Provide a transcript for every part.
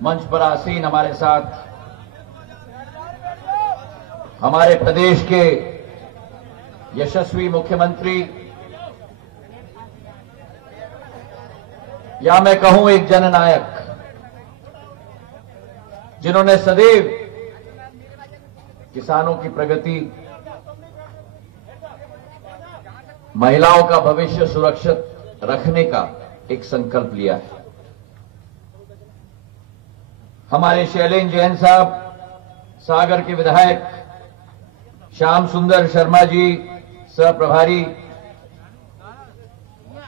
मंच पर आसीन हमारे साथ हमारे प्रदेश के यशस्वी मुख्यमंत्री, या मैं कहूं एक जननायक, जिन्होंने सदैव किसानों की प्रगति, महिलाओं का भविष्य सुरक्षित रखने का एक संकल्प लिया है। हमारे शैलेंद्र जैन साहब, सागर के विधायक श्याम सुंदर शर्मा जी सह प्रभारी,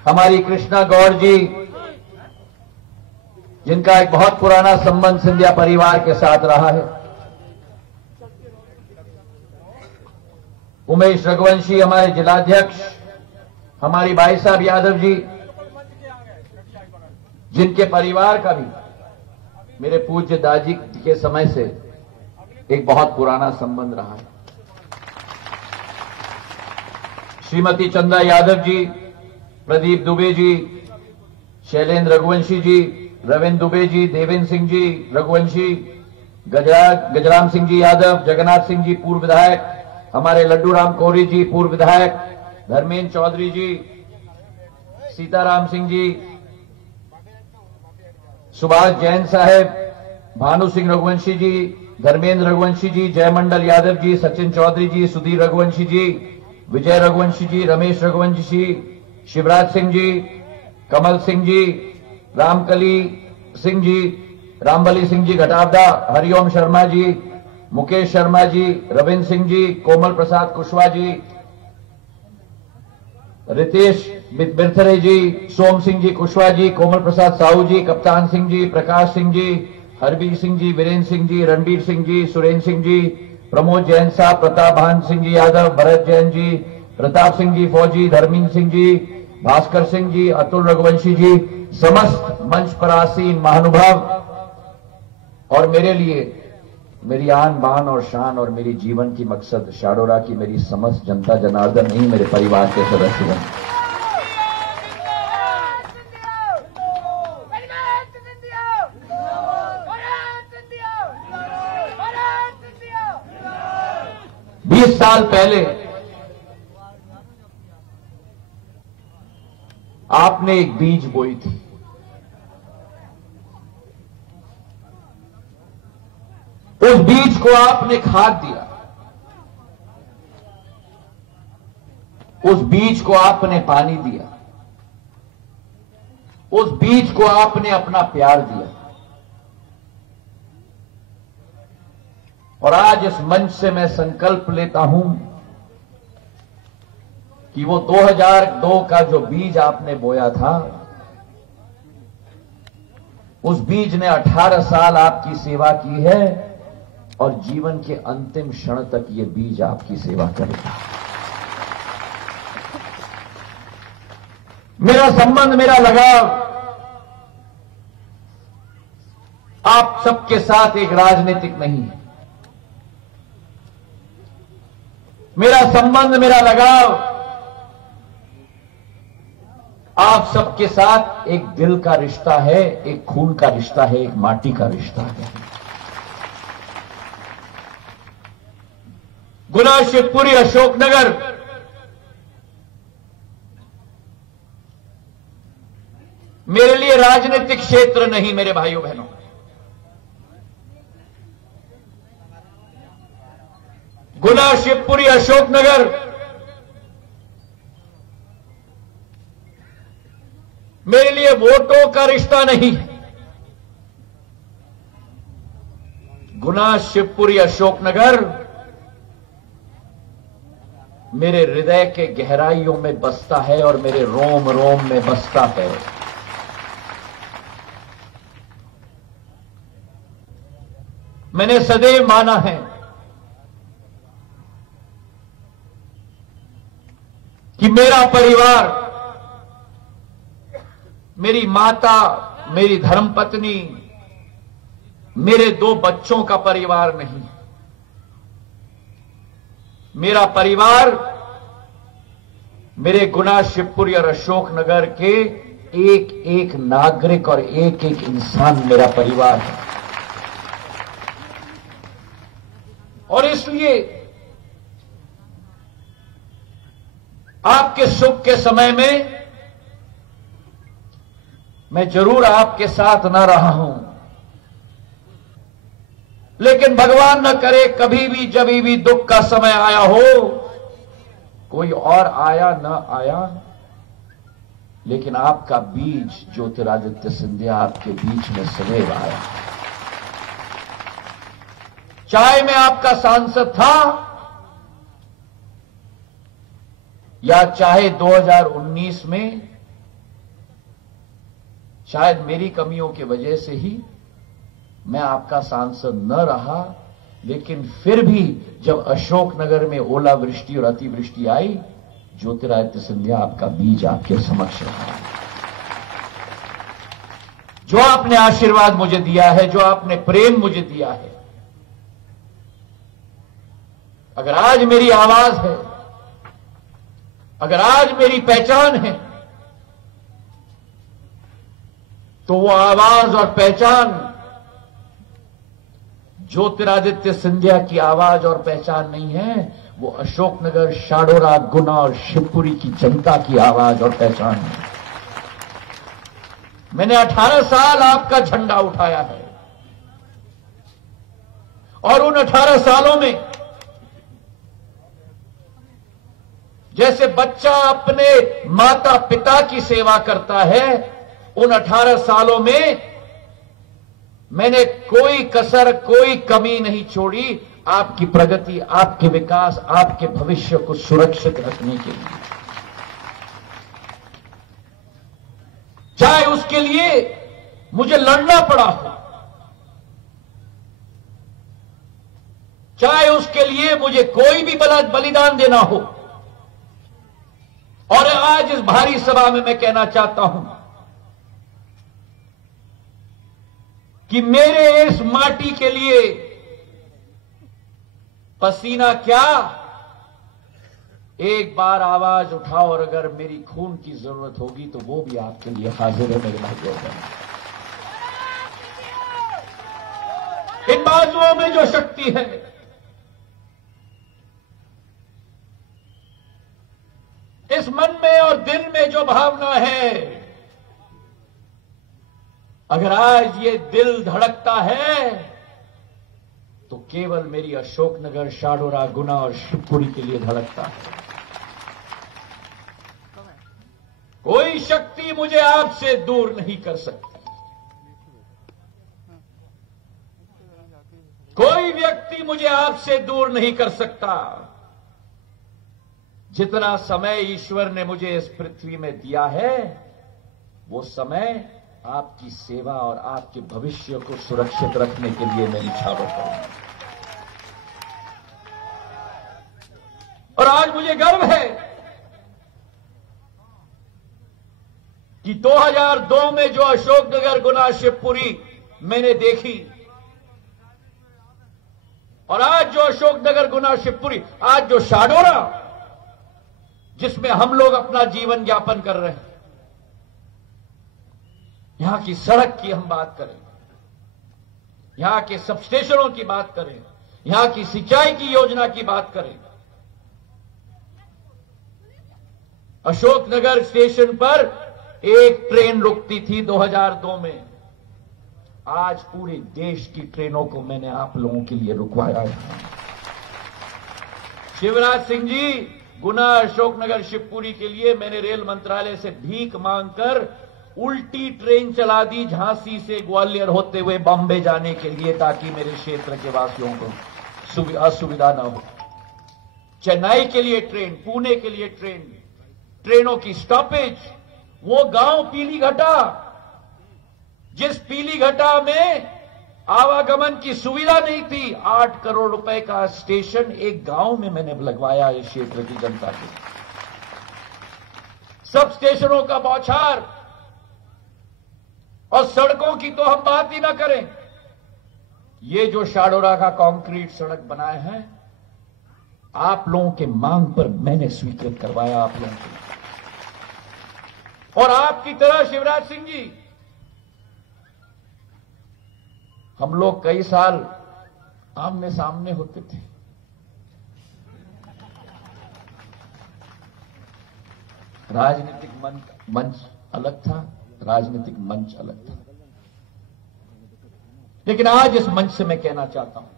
हमारी कृष्णा गौड़ जी, जिनका एक बहुत पुराना संबंध सिंधिया परिवार के साथ रहा है, उमेश रघुवंशी हमारे जिलाध्यक्ष, हमारी भाई साहब यादव जी, जिनके परिवार का भी मेरे पूज्य दादी के समय से एक बहुत पुराना संबंध रहा है, श्रीमती चंदा यादव जी, प्रदीप दुबे जी, शैलेंद्र रघुवंशी जी, रविंद्र दुबे जी, देवेंद्र सिंह जी रघुवंशी, गजराम सिंह जी यादव, जगन्नाथ सिंह जी पूर्व विधायक, हमारे लड्डू राम कोहरी जी पूर्व विधायक, धर्मेंद्र चौधरी जी, सीताराम सिंह जी, सुभाष जैन साहब, भानु सिंह रघुवंशी जी, धर्मेंद्र रघुवंशी जी, जयमंडल यादव जी, सचिन चौधरी जी, सुधीर रघुवंशी जी, विजय रघुवंशी जी, रमेश रघुवंशी, शिवराज सिंह जी, कमल सिंह जी, रामकली सिंह जी, रामबली सिंह जी घटावदा, हरिओम शर्मा जी, मुकेश शर्मा जी, रविंद्र सिंह जी, कोमल प्रसाद कुशवाहा जी, रितेश बिरथरे जी, सोम सिंह जी कुशवाहा जी, कोमल प्रसाद साहू जी, कप्तान सिंह जी, प्रकाश सिंह जी, हरबीर सिंह जी, वीरेंद्र सिंह जी, रणबीर सिंह जी, सुरेंद्र सिंह जी, प्रमोद जैन साहब, प्रताप भान सिंह जी यादव, भरत जैन जी, प्रताप सिंह जी फौजी, धर्मेंद्र सिंह जी, भास्कर सिंह जी, अतुल रघुवंशी जी, समस्त मंच पर आसीन महानुभाव, और मेरे लिए मेरी आन बान और शान और मेरी जीवन की मकसद शाडोरा की मेरी समस्त जनता जनार्दन नहीं, मेरे परिवार के सदस्य। बीस साल पहले आपने एक बीज बोई थी, उस बीज को आपने खाद दिया, उस बीज को आपने पानी दिया, उस बीज को आपने अपना प्यार दिया, और आज इस मंच से मैं संकल्प लेता हूं कि वो 2002 का जो बीज आपने बोया था, उस बीज ने 18 साल आपकी सेवा की है, और जीवन के अंतिम क्षण तक ये बीज आपकी सेवा करेगा। मेरा संबंध, मेरा लगाव आप सबके साथ एक राजनीतिक नहीं है। मेरा संबंध, मेरा लगाव आप सबके साथ एक दिल का रिश्ता है, एक खून का रिश्ता है, एक माटी का रिश्ता है। गुना, शिवपुरी, अशोकनगर मेरे लिए राजनीतिक क्षेत्र नहीं, मेरे भाइयों बहनों। गुना, शिवपुरी, अशोकनगर मेरे लिए वोटों का रिश्ता नहीं है। गुना, शिवपुरी, अशोकनगर मेरे हृदय के गहराइयों में बसता है और मेरे रोम रोम में बसता है। मैंने सदैव माना है कि मेरा परिवार, मेरी माता, मेरी धर्मपत्नी, मेरे 2 बच्चों का परिवार नहीं। मेरा परिवार मेरे गुना, शिवपुरी और अशोकनगर के एक एक नागरिक और एक एक इंसान मेरा परिवार है। इसलिए आपके सुख के समय में मैं जरूर आपके साथ न रहा हूं, लेकिन भगवान न करे कभी भी जब भी दुख का समय आया हो, कोई और आया न आया, लेकिन आपका बीज ज्योतिरादित्य सिंधिया आपके बीच में सदैव आया। चाहे मैं आपका सांसद था या चाहे 2019 में शायद मेरी कमियों की वजह से ही मैं आपका सांसद न रहा, लेकिन फिर भी जब अशोकनगर में ओलावृष्टि और अतिवृष्टि आई, ज्योतिरादित्य सिंधिया आपका बीज आपके समक्ष रहा। जो आपने आशीर्वाद मुझे दिया है, जो आपने प्रेम मुझे दिया है, अगर आज मेरी आवाज है, अगर आज मेरी पहचान है, तो वो आवाज और पहचान ज्योतिरादित्य सिंधिया की आवाज और पहचान नहीं है, वो अशोकनगर, शाडोरा, गुना और शिवपुरी की जनता की आवाज और पहचान है। मैंने 18 साल आपका झंडा उठाया है और उन 18 सालों में जैसे बच्चा अपने माता पिता की सेवा करता है, उन 18 सालों में मैंने कोई कसर, कोई कमी नहीं छोड़ी आपकी प्रगति, आपके विकास, आपके भविष्य को सुरक्षित रखने के लिए। चाहे उसके लिए मुझे लड़ना पड़ा हो, चाहे उसके लिए मुझे कोई भी बलिदान देना हो। और आज इस भारी सभा में मैं कहना चाहता हूं कि मेरे इस माटी के लिए पसीना क्या, एक बार आवाज उठाओ और अगर मेरी खून की जरूरत होगी तो वो भी आपके लिए हाजिर है मेरे भाइयों। इन बाजुओं में जो शक्ति है, इस मन में और दिल में जो भावना है, अगर आज ये दिल धड़कता है तो केवल मेरी अशोकनगर, शाडोरा, गुना और शिवपुरी के लिए धड़कता है। कोई शक्ति मुझे आपसे दूर नहीं कर सकती, कोई व्यक्ति मुझे आपसे दूर नहीं कर सकता। जितना समय ईश्वर ने मुझे इस पृथ्वी में दिया है, वो समय आपकी सेवा और आपके भविष्य को सुरक्षित रखने के लिए मैं निछावर करूंगा। और आज मुझे गर्व है कि 2002 में जो अशोकनगर, गुना, शिवपुरी मैंने देखी, और आज जो अशोकनगर, गुना, शिवपुरी, आज जो शाडोरा जिसमें हम लोग अपना जीवन यापन कर रहे हैं, यहां की सड़क की हम बात करें, यहां के सब स्टेशनों की बात करें, यहां की सिंचाई की योजना की बात करें, अशोकनगर स्टेशन पर एक ट्रेन रुकती थी 2002 में, आज पूरे देश की ट्रेनों को मैंने आप लोगों के लिए रुकवाया है। शिवराज सिंह जी, गुना, अशोकनगर, शिवपुरी के लिए मैंने रेल मंत्रालय से भीख मांगकर उल्टी ट्रेन चला दी, झांसी से ग्वालियर होते हुए बॉम्बे जाने के लिए, ताकि मेरे क्षेत्र के वासियों को असुविधा ना हो। चेन्नई के लिए ट्रेन, पुणे के लिए ट्रेन, ट्रेनों की स्टॉपेज, वो गांव पीलीघटा, जिस पीलीघटा में आवागमन की सुविधा नहीं थी, 8 करोड़ रुपए का स्टेशन एक गांव में मैंने लगवाया इस क्षेत्र की जनता के। सब स्टेशनों का बौछार, और सड़कों की तो हम बात ही ना करें। ये जो शाडोरा का कंक्रीट सड़क बनाए हैं, आप लोगों के मांग पर मैंने स्वीकृत करवाया आप लोगों को। और आपकी तरह शिवराज सिंह जी, हम लोग कई साल आमने सामने होते थे, राजनीतिक मंच अलग था, राजनीतिक मंच अलग था। लेकिन आज इस मंच से मैं कहना चाहता हूं,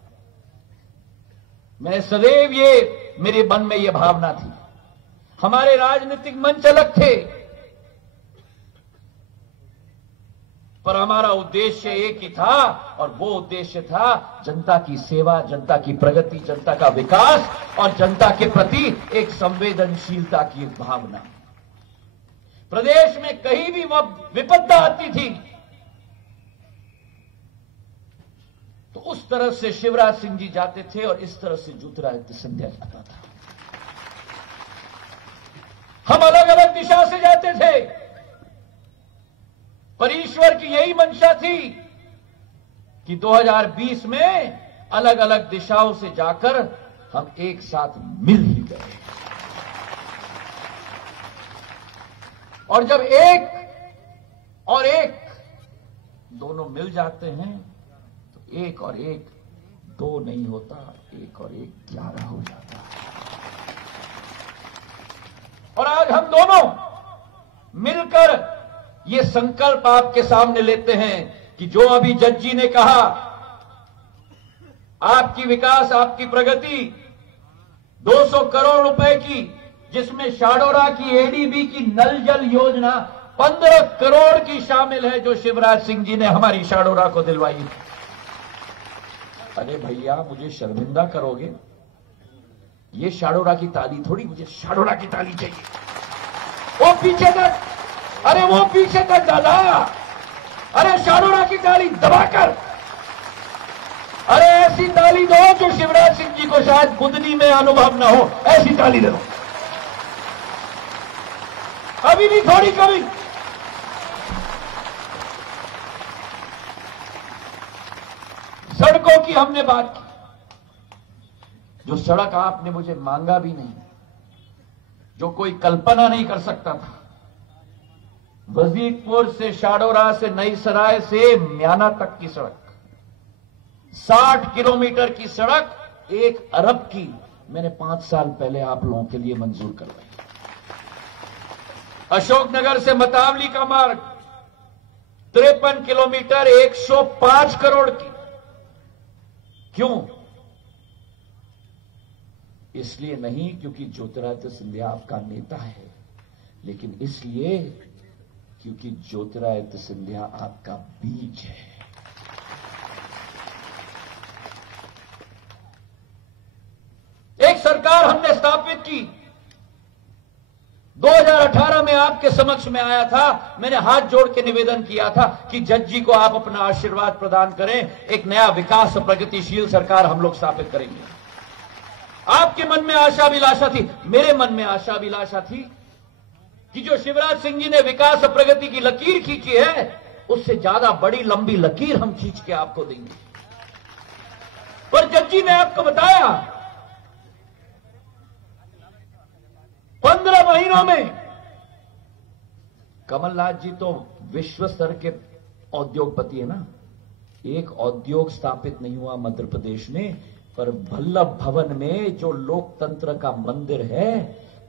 मैं सदैव ये मेरे मन में ये भावना थी, हमारे राजनीतिक मंच अलग थे, पर हमारा उद्देश्य एक ही था, और वो उद्देश्य था जनता की सेवा, जनता की प्रगति, जनता का विकास और जनता के प्रति एक संवेदनशीलता की एक भावना। प्रदेश में कहीं भी विपदा आती थी तो उस तरफ से शिवराज सिंह जी जाते थे और इस तरफ से ज्योतिरादित्य सिंधिया जाता था। हम अलग अलग दिशा से जाते थे, पर ईश्वर की यही मंशा थी कि 2020 में अलग अलग दिशाओं से जाकर हम एक साथ मिल ही गए। और जब एक और एक दोनों मिल जाते हैं तो एक और एक दो नहीं होता, एक और एक 11 हो जाता है। और आज हम दोनों मिलकर ये संकल्प आपके सामने लेते हैं कि जो अभी जज जी ने कहा, आपकी विकास, आपकी प्रगति 200 करोड़ रुपए की, जिसमें शाडोरा की एडीबी की नल जल योजना 15 करोड़ की शामिल है, जो शिवराज सिंह जी ने हमारी शाडोरा को दिलवाई। अरे भैया, मुझे शर्मिंदा करोगे? ये शाडोरा की ताली थोड़ी, मुझे शाडोरा की ताली चाहिए। वो पीछे तक, अरे वो पीछे तक डाला, अरे शाडोरा की ताली दबाकर, अरे ऐसी ताली दो जो शिवराज सिंह जी को शायद बुदनी में अनुभव न हो, ऐसी ताली दो। अभी नहीं, थोड़ी कभी। सड़कों की हमने बात की, जो सड़क आपने मुझे मांगा भी नहीं, जो कोई कल्पना नहीं कर सकता था। वजीरपुर से शाडोरा से नई सराय से म्याना तक की सड़क, 60 किलोमीटर की सड़क 1 अरब की, मैंने 5 साल पहले आप लोगों के लिए मंजूर करवाई। अशोकनगर से मतावली का मार्ग 53 किलोमीटर 105 करोड़ की। क्यों? इसलिए नहीं क्योंकि ज्योतिरादित्य सिंधिया आपका नेता है, लेकिन इसलिए क्योंकि ज्योतिरादित्य सिंधिया आपका बीज है। एक सरकार हमने स्थापित की, 2018 में आपके समक्ष में आया था, मैंने हाथ जोड़ के निवेदन किया था कि जज जी को आप अपना आशीर्वाद प्रदान करें, एक नया विकास और प्रगतिशील सरकार हम लोग स्थापित करेंगे। आपके मन में आशा अभिलाषा थी, मेरे मन में आशा अभिलाषा थी कि जो शिवराज सिंह जी ने विकास और प्रगति की लकीर खींची है, उससे ज्यादा बड़ी लंबी लकीर हम खींच के आपको देंगे। पर जज जी ने आपको बताया 15 महीनों में, कमलनाथ जी तो विश्व स्तर के उद्योगपति है ना, एक उद्योग स्थापित नहीं हुआ मध्य प्रदेश में, पर वल्लभ भवन में जो लोकतंत्र का मंदिर है,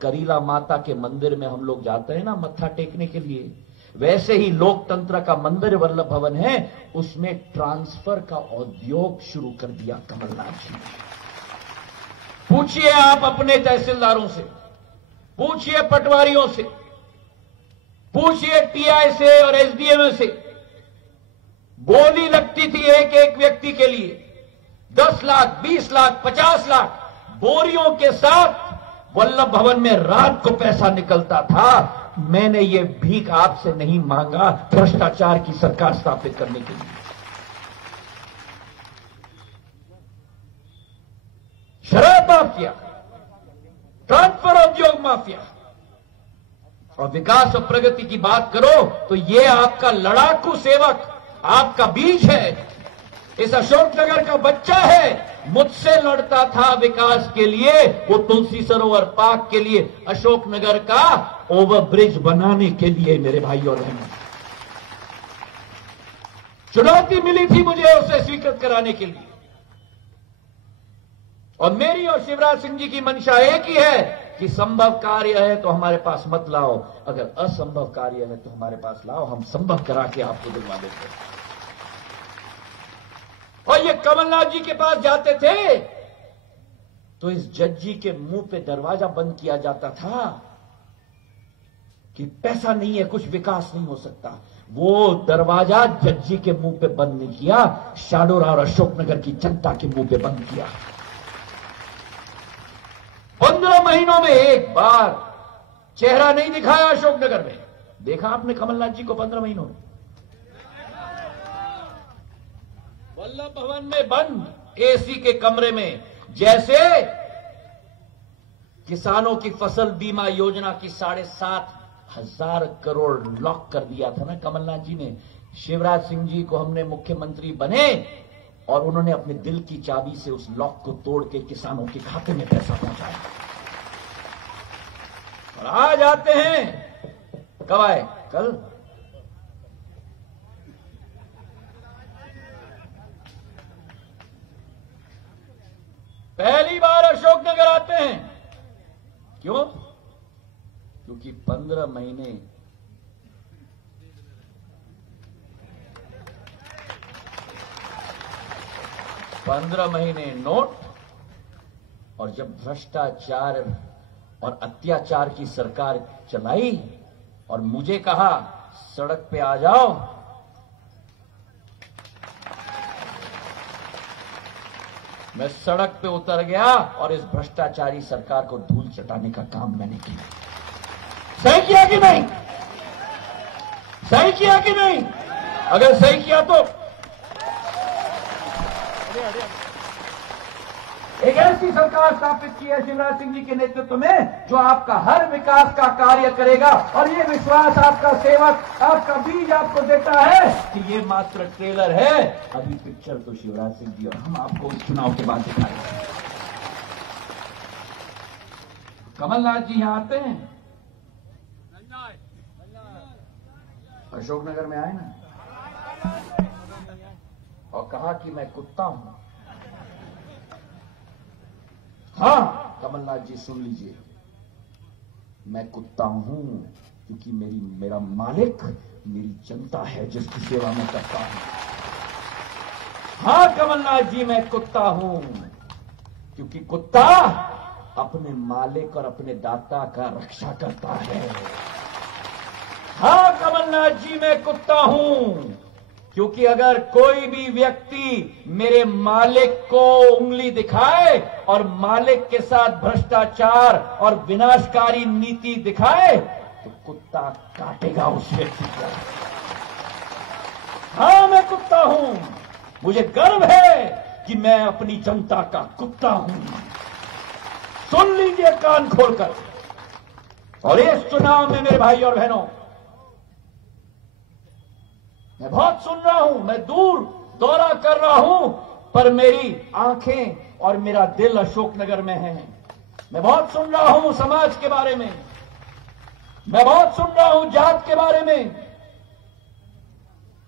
करीला माता के मंदिर में हम लोग जाते हैं ना मत्था टेकने के लिए, वैसे ही लोकतंत्र का मंदिर वल्लभ भवन है, उसमें ट्रांसफर का उद्योग शुरू कर दिया कमलनाथ जी ने। पूछिए आप अपने तहसीलदारों से, पूछिए पटवारियों से, पूछिए टीआई से और एसडीएम से, बोली लगती थी एक एक व्यक्ति के लिए 10 लाख, 20 लाख, 50 लाख, बोरियों के साथ वल्लभ भवन में रात को पैसा निकलता था। मैंने ये भीख आपसे नहीं मांगा भ्रष्टाचार की सरकार स्थापित करने के लिए। शराब माफिया, ट्रांसफर उद्योग माफिया और विकास और प्रगति की बात करो तो ये आपका लड़ाकू सेवक, आपका बीज है, इस अशोकनगर का बच्चा है, मुझसे लड़ता था विकास के लिए, वो तुलसी सरोवर पार्क के लिए, अशोकनगर का ओवरब्रिज बनाने के लिए। मेरे भाई और बहनों, चुनौती मिली थी मुझे उसे स्वीकृत कराने के लिए, और मेरी और शिवराज सिंह जी की मंशा एक ही है कि संभव कार्य है तो हमारे पास मत लाओ, अगर असंभव कार्य है तो हमारे पास लाओ, हम संभव करा के आपको दिलवा देते हैं। और ये कमलनाथ जी के पास जाते थे तो इस जज जी के मुंह पे दरवाजा बंद किया जाता था कि पैसा नहीं है, कुछ विकास नहीं हो सकता। वो दरवाजा जज जी के मुंह पे बंद नहीं किया, शाडोरा और अशोकनगर की जनता के मुंह पे बंद किया। 15 महीनों में एक बार चेहरा नहीं दिखाया अशोकनगर में। देखा आपने कमलनाथ जी को 15 महीनों में? वल्लभ भवन में बंद एसी के कमरे में, जैसे किसानों की फसल बीमा योजना की 7,500 करोड़ लॉक कर दिया था ना कमलनाथ जी ने। शिवराज सिंह जी को हमने मुख्यमंत्री बने और उन्होंने अपने दिल की चाबी से उस लॉक को तोड़ के किसानों के खाते में पैसा पहुंचाया। और आज आते हैं, कब आए? कल। पहली बार अशोकनगर आते हैं। क्यों? क्योंकि 15 महीने नोट, और जब भ्रष्टाचार और अत्याचार की सरकार चलाई और मुझे कहा सड़क पे आ जाओ, मैं सड़क पे उतर गया और इस भ्रष्टाचारी सरकार को धूल चटाने का काम मैंने किया। सही किया कि नहीं? सही किया कि नहीं? अगर सही किया तो एक ऐसी सरकार स्थापित की है शिवराज सिंह जी के नेतृत्व में जो आपका हर विकास का कार्य करेगा। और ये विश्वास आपका सेवक, आपका बीज आपको देता है कि ये मात्र ट्रेलर है, अभी पिक्चर तो शिवराज सिंह जी और हम आपको इस चुनाव के बाद दिखाएंगे। कमलनाथ जी यहां आते हैं, अशोकनगर में आए ना, और कहा कि मैं कुत्ता हूं। हाँ कमलनाथ जी सुन लीजिए, मैं कुत्ता हूं क्योंकि मेरा मालिक मेरी जनता है जिसकी सेवा मैं करता हूं। हाँ कमलनाथ जी मैं कुत्ता हूं क्योंकि कुत्ता अपने मालिक और अपने दाता का रक्षा करता है। हाँ कमलनाथ जी मैं कुत्ता हूं क्योंकि अगर कोई भी व्यक्ति मेरे मालिक को उंगली दिखाए और मालिक के साथ भ्रष्टाचार और विनाशकारी नीति दिखाए तो कुत्ता काटेगा उस व्यक्ति को। हाँ मैं कुत्ता हूं, मुझे गर्व है कि मैं अपनी जनता का कुत्ता हूं। सुन लीजिए कान खोलकर। और इस चुनाव में मेरे भाई और बहनों, मैं बहुत सुन रहा हूं, मैं दूर दौरा कर रहा हूं, पर मेरी आंखें और मेरा दिल अशोकनगर में है। मैं बहुत सुन रहा हूं समाज के बारे में, मैं बहुत सुन रहा हूं जात के बारे में।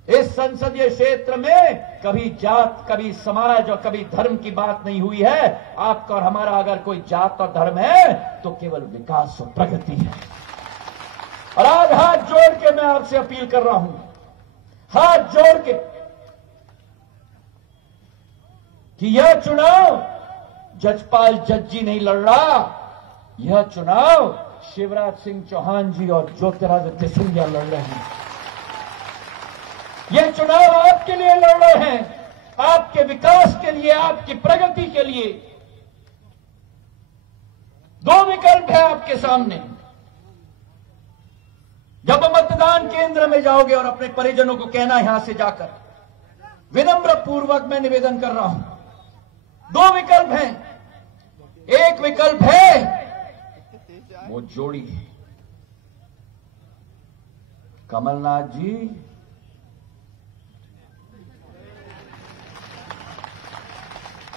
इस संसदीय क्षेत्र में कभी जात, कभी समाज और कभी धर्म की बात नहीं हुई है। आपका और हमारा अगर कोई जात और धर्म है तो केवल विकास और प्रगति है। और आज हाथ जोड़ के मैं आपसे अपील कर रहा हूं, हाथ जोड़ के, कि यह चुनाव जजपाल जज्जी नहीं लड़ रहा, यह चुनाव शिवराज सिंह चौहान जी और ज्योतिरादित्य सिंधिया लड़ रहे हैं। यह चुनाव आपके लिए लड़ रहे हैं, आपके विकास के लिए, आपकी प्रगति के लिए। दो विकल्प है आपके सामने। जब मतदान केंद्र में जाओगे और अपने परिजनों को कहना यहां से जाकर, विनम्र पूर्वक मैं निवेदन कर रहा हूं, दो विकल्प हैं। एक विकल्प है वो जोड़ी, कमलनाथ जी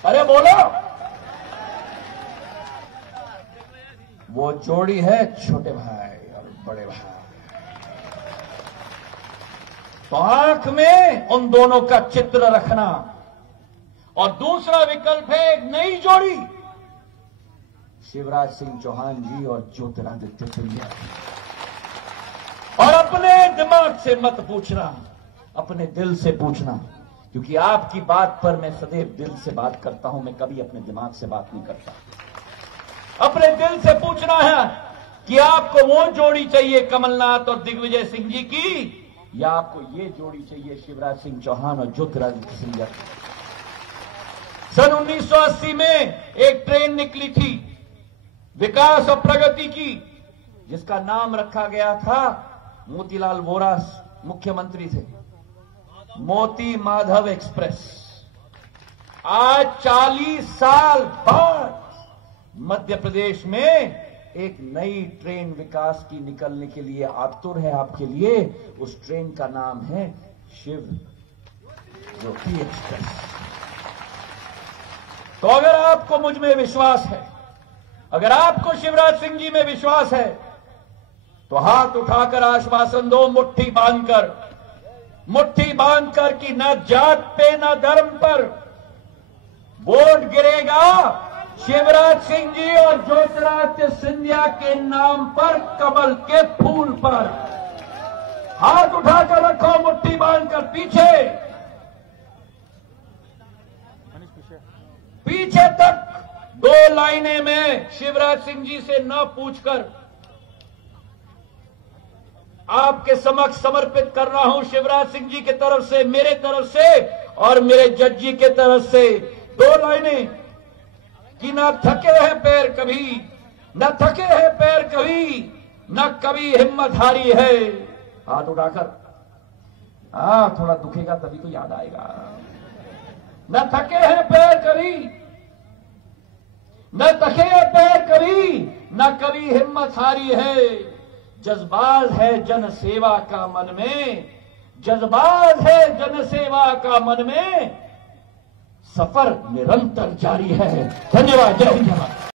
अरे बोलो, वो जोड़ी है छोटे भाई और बड़े भाई। तो आंख में उन दोनों का चित्र रखना। और दूसरा विकल्प है एक नई जोड़ी, शिवराज सिंह चौहान जी और ज्योतिरादित्य सिंधिया। और अपने दिमाग से मत पूछना, अपने दिल से पूछना, क्योंकि आपकी बात पर मैं सदैव दिल से बात करता हूं, मैं कभी अपने दिमाग से बात नहीं करता। अपने दिल से पूछना है कि आपको वो जोड़ी चाहिए कमलनाथ और दिग्विजय सिंह जी की, या आपको ये जोड़ी चाहिए शिवराज सिंह चौहान और ज्योतिरादित्य सिंधिया की। सन 1980 में एक ट्रेन निकली थी विकास और प्रगति की, जिसका नाम रखा गया था, मोतीलाल वोरा मुख्यमंत्री थे, मोती माधव एक्सप्रेस। आज 40 साल बाद मध्य प्रदेश में एक नई ट्रेन विकास की निकलने के लिए आतुर है आपके लिए। उस ट्रेन का नाम है शिव ज्योति एक्सप्रेस। तो अगर आपको मुझ में विश्वास है, अगर आपको शिवराज सिंह जी में विश्वास है, तो हाथ उठाकर आश्वासन दो, मुट्ठी बांधकर कि न जात पे न धर्म पर वोट गिरेगा, शिवराज सिंह जी और ज्योतिरादित्य सिंधिया के नाम पर, कमल के फूल पर। हाथ उठाकर रखो, मुट्ठी बांधकर। पीछे तक 2 लाइनें में शिवराज सिंह जी से न पूछकर आपके समक्ष समर्पित कर रहा हूं, शिवराज सिंह जी की तरफ से, मेरे तरफ से और मेरे जज जी के तरफ से 2 लाइनें कि न थके हैं पैर कभी, न थके हैं पैर कभी, न कभी हिम्मत हारी है। हाथ उठाकर, थोड़ा दुखेगा तभी तो याद आएगा। न थके हैं पैर कभी, न थके हैं पैर कभी, न कभी हिम्मत हारी है। जज्बात है जन सेवा का मन में, जज्बात है जन सेवा का मन में, सफर निरंतर जारी है। धन्यवाद। जय हिंद।